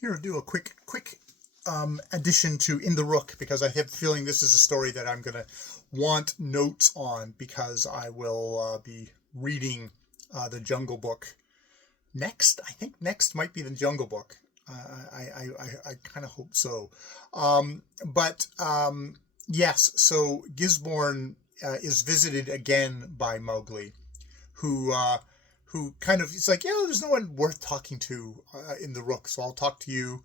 Here, I'll do a quick addition to In the Rook, because I have a feeling this is a story that I'm going to want notes on, because I will be reading the Jungle Book next. I think next might be the Jungle Book. I kind of hope so. Yes, so Gisborne is visited again by Mowgli, who kind of, he's like, yeah, there's no one worth talking to in the Rook, so I'll talk to you.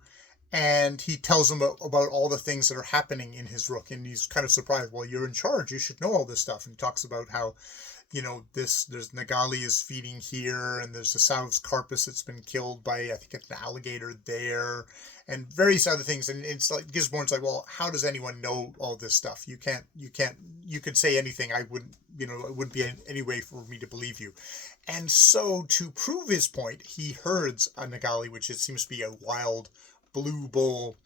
And he tells him about all the things that are happening in his Rook, and he's kind of surprised. Well, you're in charge, you should know all this stuff. And he talks about how, there's Nagali is feeding here, and there's a South's carpus that's been killed by, I think, an alligator there, and various other things. And it's like, Gisborne's like, well, how does anyone know all this stuff? You could say anything. I wouldn't, it wouldn't be any way for me to believe you. And so, to prove his point, he herds a Nagali, which it seems to be a wild blue bull,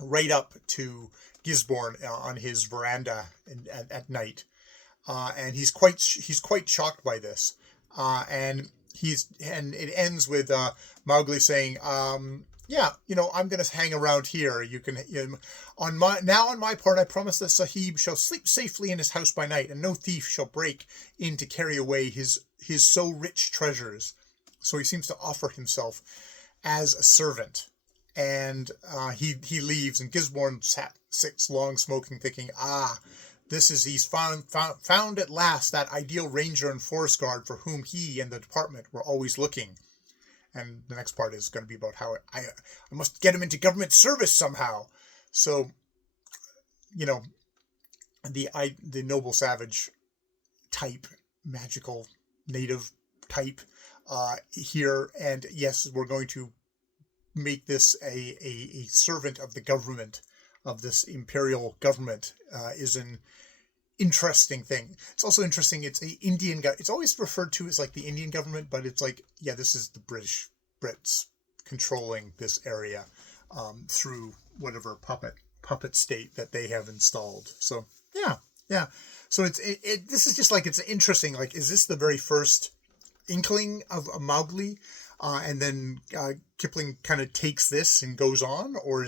right up to Gisborne on his veranda at night. And he's quite shocked by this. And it ends with Mowgli saying, yeah, I'm going to hang around here. You can, on my part, I promise that Sahib shall sleep safely in his house by night, and no thief shall break in to carry away his so rich treasures. So he seems to offer himself as a servant. And he leaves, and Gisborne sits long smoking, thinking, he's found at last that ideal ranger and forest guard for whom he and the department were always looking. And the next part is going to be about how I must get him into government service somehow. So, the noble savage type, magical native type here. And yes, we're going to make this a servant of the government, of this imperial government, is an interesting thing. It's also interesting. It's a Indian it's always referred to as like the Indian government, but it's like, yeah, this is the Brits controlling this area through whatever puppet state that they have installed. So yeah. So this is just like, it's interesting. Like, is this the very first inkling of a Mowgli? And then Kipling kind of takes this and goes on, or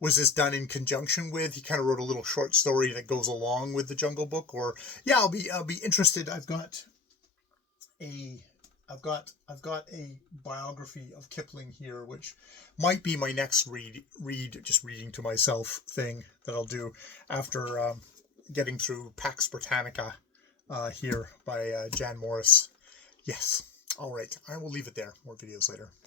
was this done in conjunction with? He kind of wrote a little short story that goes along with the Jungle Book, or yeah, I'll be interested. I've got a biography of Kipling here, which might be my next just reading to myself thing that I'll do after getting through Pax Britannica here by Jan Morris. Yes. All right, I will leave it there. More videos later.